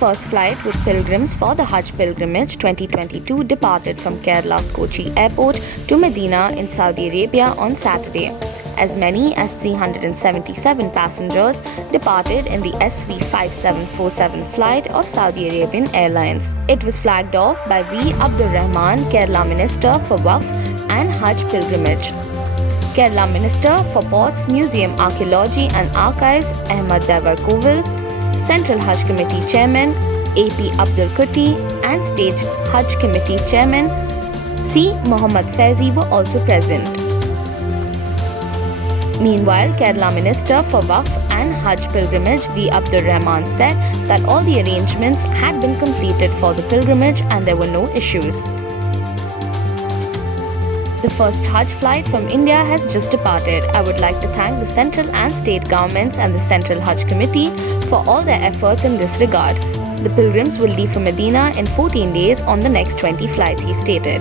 first flight with pilgrims for the Hajj pilgrimage 2022 departed from Kerala's Kochi airport to Medina in Saudi Arabia on Saturday. As many as 377 passengers departed in the SV5747 flight of Saudi Arabian Airlines. It was flagged off by V. Abdul Rahman, Kerala Minister for Waqf and Hajj Pilgrimage. Kerala Minister for Ports, Museum, Archaeology and Archives Ahmad Devar Kovil, Central Hajj Committee Chairman AP Abdul Kuti and State Hajj Committee Chairman C. Muhammad Faizi were also present. Meanwhile, Kerala Minister for Waqf and Hajj Pilgrimage V. Abdul Rahman said that all the arrangements had been completed for the pilgrimage and there were no issues. The first Hajj flight from India has just departed. I would like to thank the central and state governments and the Central Hajj Committee for all their efforts in this regard. The pilgrims will leave for Medina in 14 days on the next 20 flights, he stated.